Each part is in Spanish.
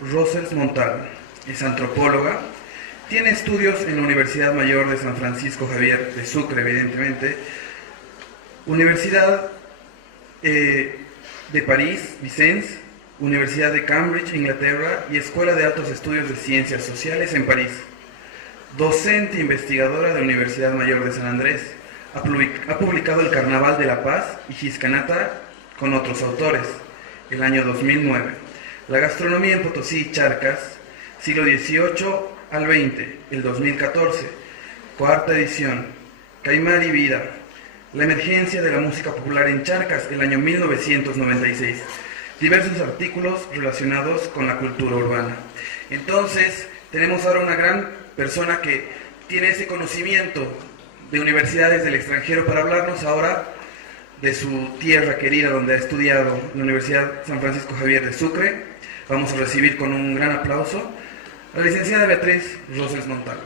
Rosels Montalvo. Es antropóloga. Tiene estudios en la Universidad Mayor de San Francisco Javier de Sucre, evidentemente. Universidad de París, Vicence. Universidad de Cambridge, Inglaterra, y Escuela de Altos Estudios de Ciencias Sociales en París. Docente e investigadora de la Universidad Mayor de San Andrés. Ha publicado El Carnaval de la Paz y Giscanata con otros autores, el año 2009. La gastronomía en Potosí y Charcas, siglo XVIII al XX, el 2014. Cuarta edición. Caimán y Vida. La emergencia de la música popular en Charcas, el año 1996. Diversos artículos relacionados con la cultura urbana. Entonces, tenemos ahora una gran persona que tiene ese conocimiento de universidades del extranjero para hablarnos ahora de su tierra querida, donde ha estudiado, la Universidad San Francisco Javier de Sucre. Vamos a recibir con un gran aplauso a la licenciada Beatriz Rosels Montalvo.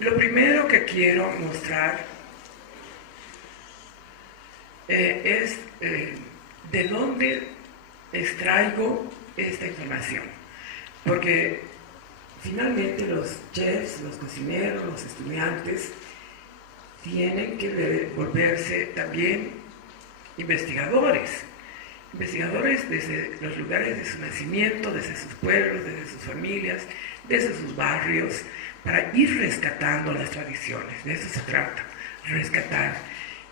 Lo primero que quiero mostrar es de dónde extraigo esta información, porque finalmente los chefs, los cocineros, los estudiantes tienen que volverse también investigadores desde los lugares de su nacimiento, desde sus pueblos, desde sus familias, desde sus barrios, para ir rescatando las tradiciones. De eso se trata, rescatar.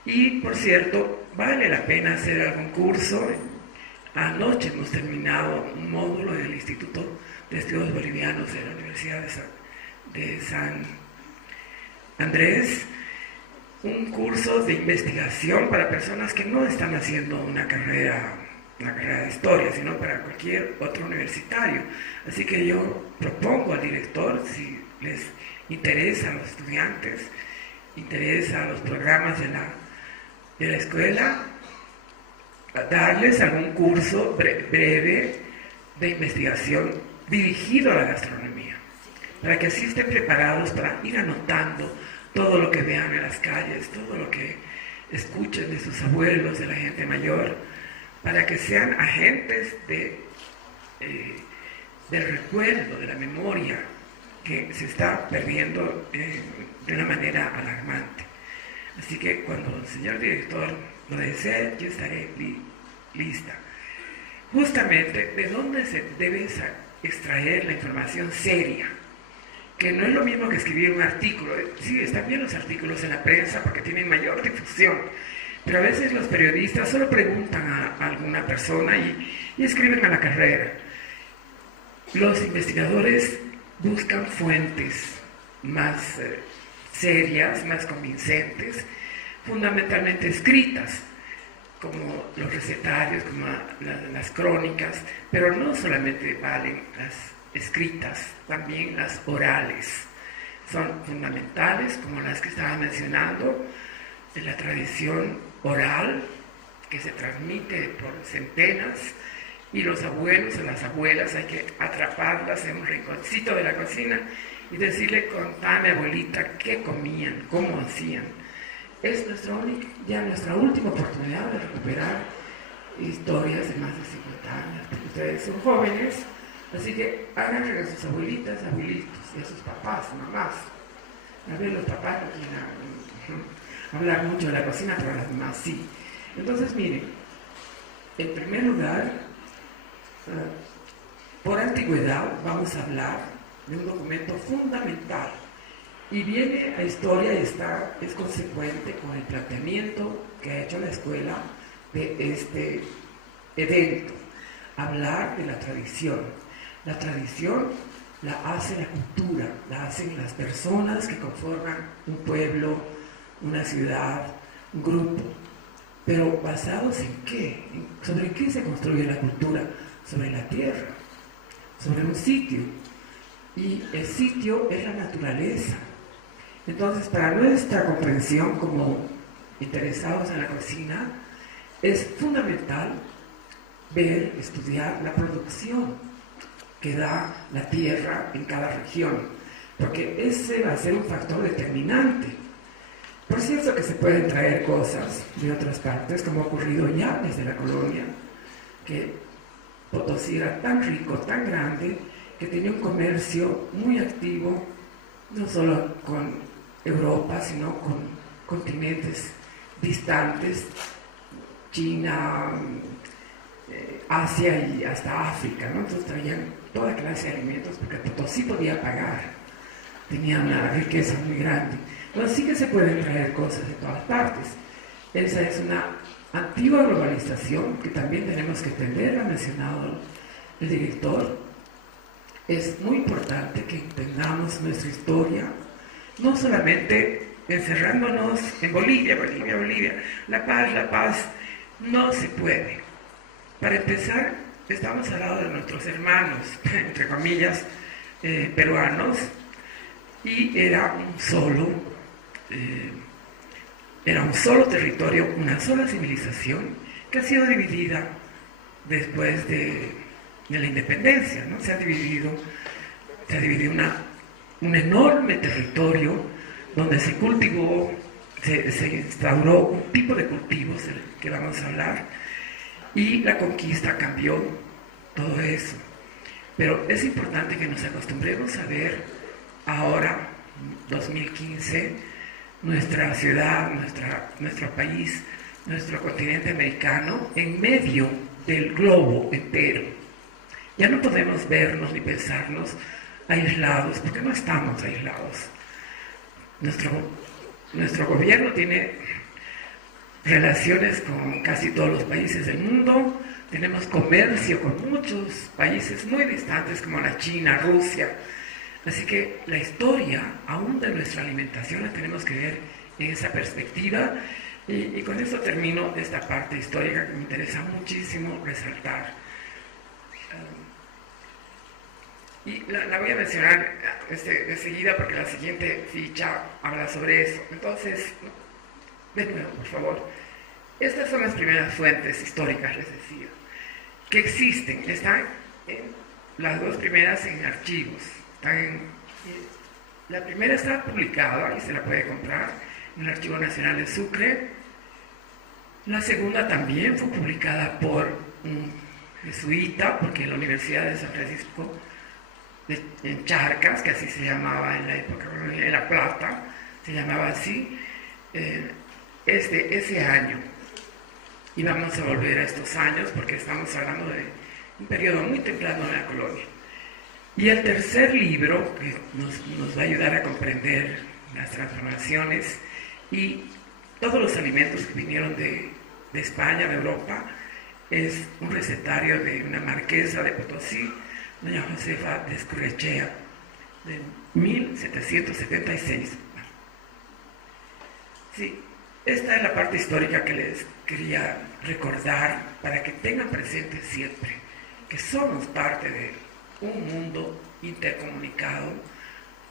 Y, por cierto, vale la pena hacer algún curso. Anoche hemos terminado un módulo del Instituto de Estudios Bolivianos de la Universidad de San Andrés, un curso de investigación para personas que no están haciendo una carrera de historia, sino para cualquier otro universitario. Así que yo propongo al director, si les interesa a los estudiantes, interesa a los programas de la escuela, darles algún curso breve de investigación dirigido a la gastronomía, para que así estén preparados para ir anotando todo lo que vean en las calles, todo lo que escuchen de sus abuelos, de la gente mayor, para que sean agentes del recuerdo, de la memoria, que se está perdiendo de una manera alarmante. Así que cuando el señor director lo desee, yo estaré lista. Justamente, ¿de dónde se debe extraer la información seria? Que no es lo mismo que escribir un artículo. Sí, están bien los artículos en la prensa porque tienen mayor difusión, pero a veces los periodistas solo preguntan a alguna persona y escriben a la carrera. Los investigadores buscan fuentes más serias, más convincentes, fundamentalmente escritas, como los recetarios, como las crónicas, pero no solamente valen las escritas, también las orales. Son fundamentales, como las que estaba mencionando, de la tradición oral, que se transmite por centenas, y los abuelos o las abuelas hay que atraparlas en un rinconcito de la cocina y decirle: contame, abuelita, qué comían, cómo hacían. Es nuestra última oportunidad de recuperar historias de más de 50 años, porque ustedes son jóvenes, así que háganle a sus abuelitas, abuelitos, y a sus papás, mamás. A ver, los papás no quieren hablar mucho de la cocina, pero las mamás sí. Entonces, miren, en primer lugar, por antigüedad vamos a hablar de un documento fundamental, y viene a historia y es consecuente con el planteamiento que ha hecho la escuela de este evento: hablar de la tradición. La tradición la hace la cultura, la hacen las personas que conforman un pueblo, una ciudad, un grupo. Pero ¿basados en qué? ¿Sobre qué se construye la cultura? Sobre la tierra, sobre un sitio. Y el sitio es la naturaleza. Entonces, para nuestra comprensión como interesados en la cocina, es fundamental ver, estudiar la producción que da la tierra en cada región, porque ese va a ser un factor determinante. Por cierto que se pueden traer cosas de otras partes, como ha ocurrido ya desde la colonia, que Potosí era tan rico, tan grande, que tenía un comercio muy activo, no solo con Europa, sino con continentes distantes, China, Asia y hasta África, ¿no? Entonces traían toda clase de alimentos, porque Potosí podía pagar, tenía una riqueza muy grande. Bueno, sí que se pueden traer cosas de todas partes. Esa es una antigua globalización que también tenemos que entender, ha mencionado el director. Es muy importante que entendamos nuestra historia, no solamente encerrándonos en Bolivia, Bolivia, Bolivia, la paz, no se puede. Para empezar, estamos al lado de nuestros hermanos, entre comillas, peruanos, y era un solo territorio, una sola civilización que ha sido dividida después de la independencia, ¿no? Se ha dividido un enorme territorio donde se cultivó, se instauró un tipo de cultivos del que vamos a hablar, y la conquista cambió todo eso. Pero es importante que nos acostumbremos a ver ahora, 2015, nuestra ciudad, nuestro país, nuestro continente americano en medio del globo entero. Ya no podemos vernos ni pensarnos aislados, porque no estamos aislados. Nuestro gobierno tiene relaciones con casi todos los países del mundo, tenemos comercio con muchos países muy distantes como la China, Rusia. Así que la historia, aún de nuestra alimentación, la tenemos que ver en esa perspectiva. Y con esto termino esta parte histórica que me interesa muchísimo resaltar. Y la voy a mencionar enseguida porque la siguiente ficha habla sobre eso. Entonces, de nuevo, por favor. Estas son las primeras fuentes históricas, les decía, que existen. Están las dos primeras en archivos. La primera está publicada y se la puede comprar en el Archivo Nacional de Sucre. La segunda también fue publicada por un jesuita, porque en la Universidad de San Francisco en Charcas, que así se llamaba en la época, en La Plata, se llamaba así, ese año. Y vamos a volver a estos años porque estamos hablando de un periodo muy temprano de la colonia. Y el tercer libro, que nos va a ayudar a comprender las transformaciones y todos los alimentos que vinieron de España, de Europa, es un recetario de una marquesa de Potosí, doña Josefa de Escurrechea, de 1776. Sí, esta es la parte histórica que les quería recordar para que tengan presente siempre que somos parte de un mundo intercomunicado.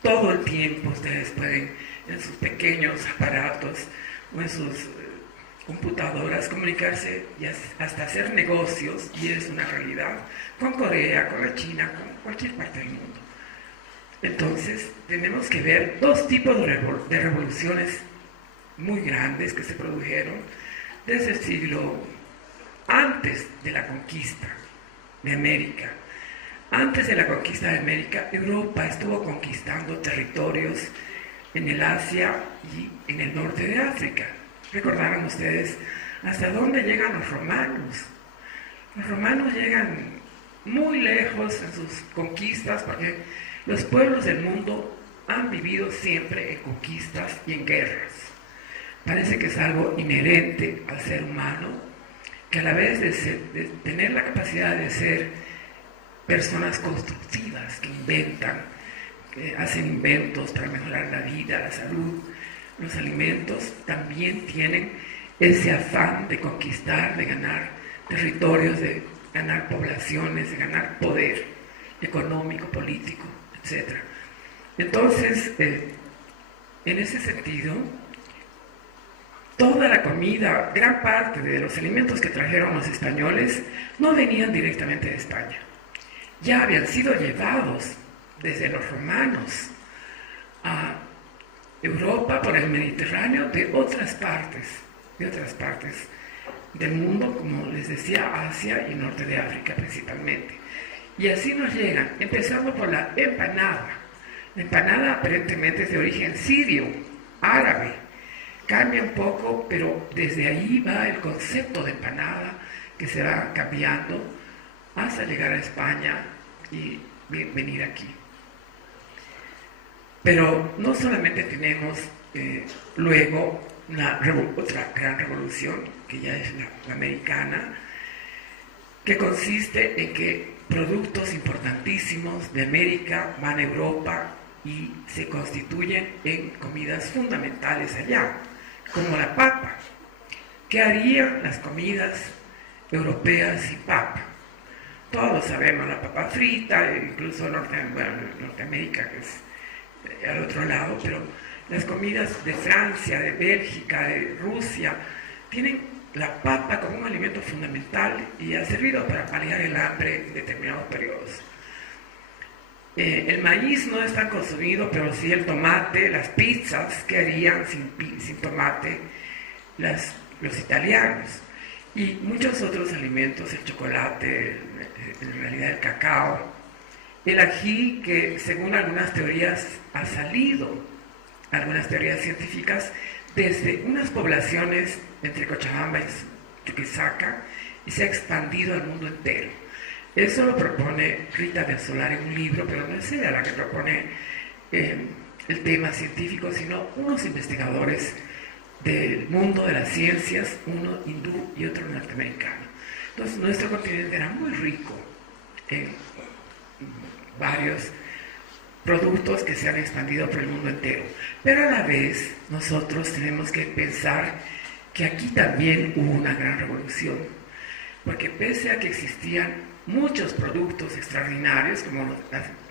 Todo el tiempo ustedes pueden en sus pequeños aparatos o en sus computadoras comunicarse y hasta hacer negocios, y es una realidad, con Corea, con la China, con cualquier parte del mundo. Entonces tenemos que ver dos tipos de revoluciones muy grandes que se produjeron desde el siglo antes de la conquista de América. Antes de la conquista de América, Europa estuvo conquistando territorios en el Asia y en el norte de África. Recordarán ustedes hasta dónde llegan los romanos. Los romanos llegan muy lejos en sus conquistas, porque los pueblos del mundo han vivido siempre en conquistas y en guerras. Parece que es algo inherente al ser humano, que a la vez de tener la capacidad de ser personas constructivas, que inventan, que hacen inventos para mejorar la vida, la salud, los alimentos, también tienen ese afán de conquistar, de ganar territorios, de ganar poblaciones, de ganar poder económico, político, etc. Entonces, en ese sentido, toda la comida, gran parte de los alimentos que trajeron los españoles no venían directamente de España. Ya habían sido llevados desde los romanos Europa, por el Mediterráneo, de otras partes del mundo, como les decía, Asia y norte de África principalmente. Y así nos llegan, empezando por la empanada. La empanada aparentemente es de origen sirio, árabe. Cambia un poco, pero desde ahí va el concepto de empanada que se va cambiando hasta llegar a España y venir aquí. Pero no solamente tenemos luego otra gran revolución, que ya es la americana, que consiste en que productos importantísimos de América van a Europa y se constituyen en comidas fundamentales allá, como la papa. ¿Qué harían las comidas europeas sin papa? Todos sabemos, la papa frita, incluso Norteamérica, que es al otro lado, pero las comidas de Francia, de Bélgica, de Rusia, tienen la papa como un alimento fundamental y ha servido para paliar el hambre en determinados periodos. El maíz no es tan consumido, pero sí el tomate, las pizzas, ¿qué harían sin tomate los italianos? Y muchos otros alimentos, el chocolate, en realidad el cacao, el ají, que según algunas teorías ha salido, algunas teorías científicas, desde unas poblaciones entre Cochabamba y Chuquisaca y se ha expandido al mundo entero. Eso lo propone Rita Berzolar en un libro, pero no es ella la que propone el tema científico, sino unos investigadores del mundo de las ciencias, uno hindú y otro norteamericano. Entonces nuestro continente era muy rico en varios productos que se han expandido por el mundo entero. Pero a la vez nosotros tenemos que pensar que aquí también hubo una gran revolución, porque pese a que existían muchos productos extraordinarios como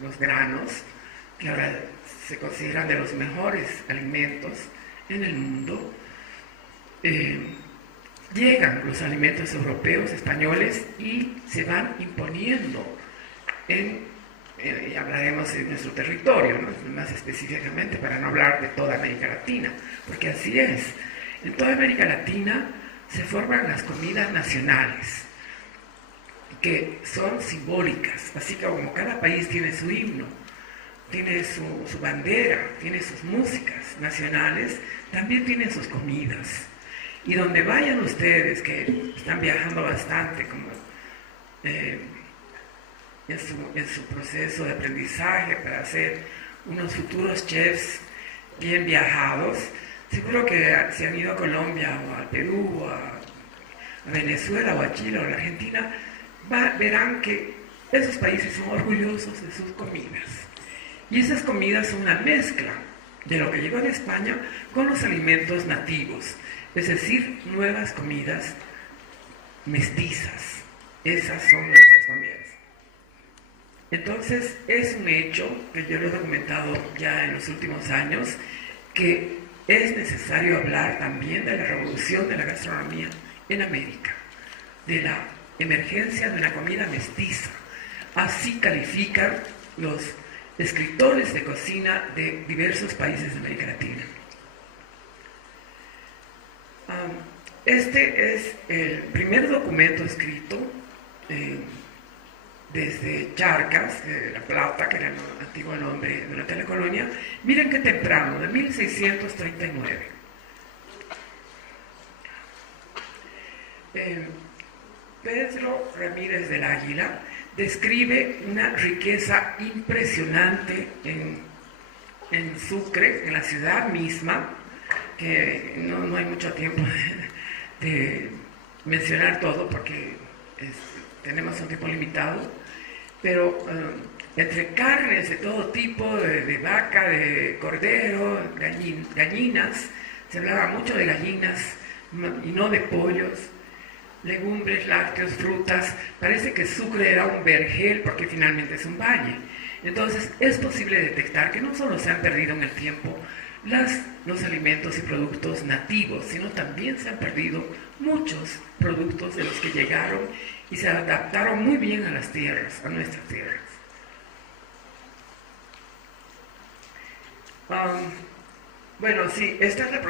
los granos, que ahora se consideran de los mejores alimentos en el mundo, llegan los alimentos europeos, españoles, y se van imponiendo y hablaremos de nuestro territorio, ¿no? Más específicamente, para no hablar de toda América Latina, porque así es. En toda América Latina se forman las comidas nacionales, que son simbólicas, así que como cada país tiene su himno, tiene su bandera, tiene sus músicas nacionales, también tienen sus comidas. Y donde vayan ustedes, que están viajando bastante, como en su proceso de aprendizaje para ser unos futuros chefs bien viajados, seguro que si han ido a Colombia o a Perú o a Venezuela o a Chile o a la Argentina, verán que esos países son orgullosos de sus comidas. Y esas comidas son una mezcla de lo que llegó de España con los alimentos nativos, es decir, nuevas comidas mestizas. Esas son nuestras comidas. Entonces, es un hecho, que yo lo he documentado ya en los últimos años, que es necesario hablar también de la revolución de la gastronomía en América, de la emergencia de una comida mestiza. Así califican los escritores de cocina de diversos países de América Latina. Este es el primer documento escrito desde Charcas, La Plata, que era el antiguo nombre durante la colonia. Miren qué temprano, de 1639. Pedro Ramírez del Águila describe una riqueza impresionante en Sucre, en la ciudad misma, que no hay mucho tiempo de mencionar todo porque tenemos un tiempo limitado, pero entre carnes de todo tipo, de vaca, de cordero, gallinas, se hablaba mucho de gallinas y no de pollos, legumbres, lácteos, frutas. Parece que Sucre era un vergel porque finalmente es un valle. Entonces es posible detectar que no solo se han perdido en el tiempo los alimentos y productos nativos, sino también se han perdido muchos productos de los que llegaron y se adaptaron muy bien a las tierras, a nuestras tierras. Bueno, sí, esta es la producción.